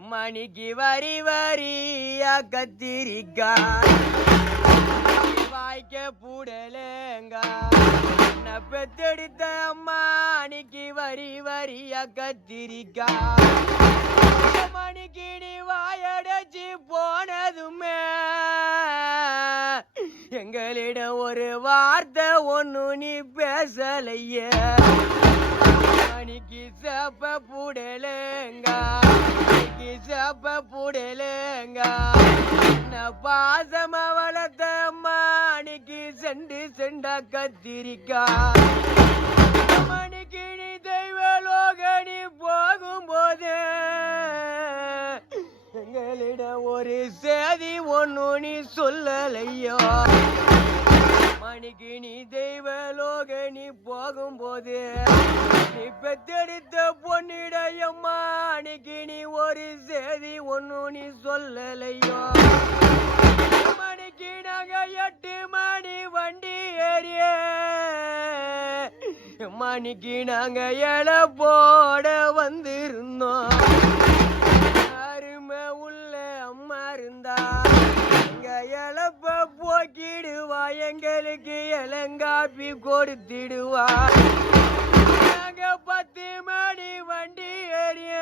மணிக்கு வரி வரியா கத்திரிக்கா வாய்க்க பூடலேங்க பெத்தெடுத்த அம்மானிக்கு வரி வரியா கத்திரிக்கா மணிக்கு நீ வாயடைச்சு போனதுமே எங்களிடம் ஒரு வார்த்தை ஒண்ணு நீ பேசலையே மணிக்கு சப்ப புடலேங்க சப்ப புடலேங்க பாசம வளர்த்த மணிக்கு செண்டு செண்டா கத்திரிக்கா மணிக்கு நீ தெய்வலோகனி போகும்போது எங்களிடம் ஒரு சேதி ஒண்ணு நீ சொல்லலையோ மணிக்கு நீ தெய்வலோகனி போகும்போது நீ பெத்தெடுத்த பொன்னிடையம்மா மணிக்கு நீ ஒரு சேதி ஒண்ணு நீ சொல்லலையோ மணிக்கு நாங்க 8 மணி வண்டி ஏறிய மணிக்கு நாங்க இலை போட வந்திருந்தோம் அருமை உள்ள அம்மா இருந்தா எங்க இழப்ப போக்கிடுவா எங்களுக்கு இளங்காப்பி கொடுத்திடுவா நாங்க 10 மணி வண்டி ஏறிய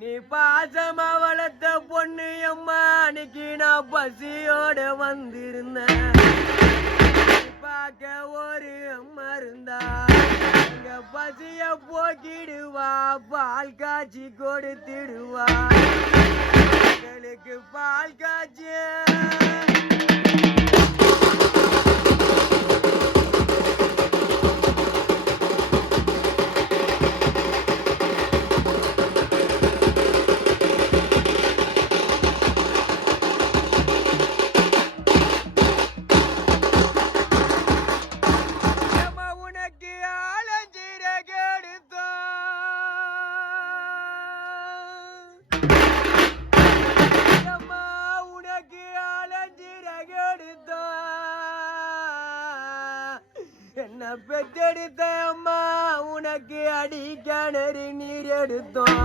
நீ பாசமா வளர்த்த பொண்ணு அம்மா அன்னைக்கு நான் பசியோட வந்திருந்தேன் பார்க்க ஒரு அம்மா இருந்தா எங்க பசிய போக்கிடுவா பால் காய்ச்சி கொடுத்திடுவா எங்களுக்கு பால் காய்ச்சி என்ன பெத்தெடுத்த அம்மா உனக்கு அடிக்கணறு நீர் எடுத்தோம்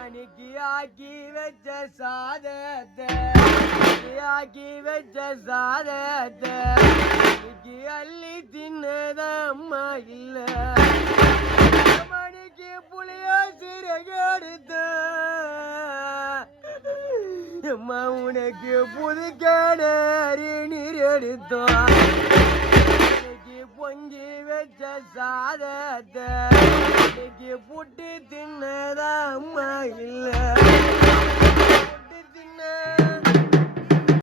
அன்னைக்கு ஆக்கி வச்ச சாதத்தை ஆக்கி வச்ச சாதத்தை இன்னைக்கு அள்ளி தின்னத அம்மா இல்ல மணிக்கு புளியோ சிறகு எடுத்த அம்மா உனக்கு புது கிணறு நீர் எடுத்தோம் பொங்கி வச்ச சாதத்தை இன்னைக்கு புட்டு தின்னத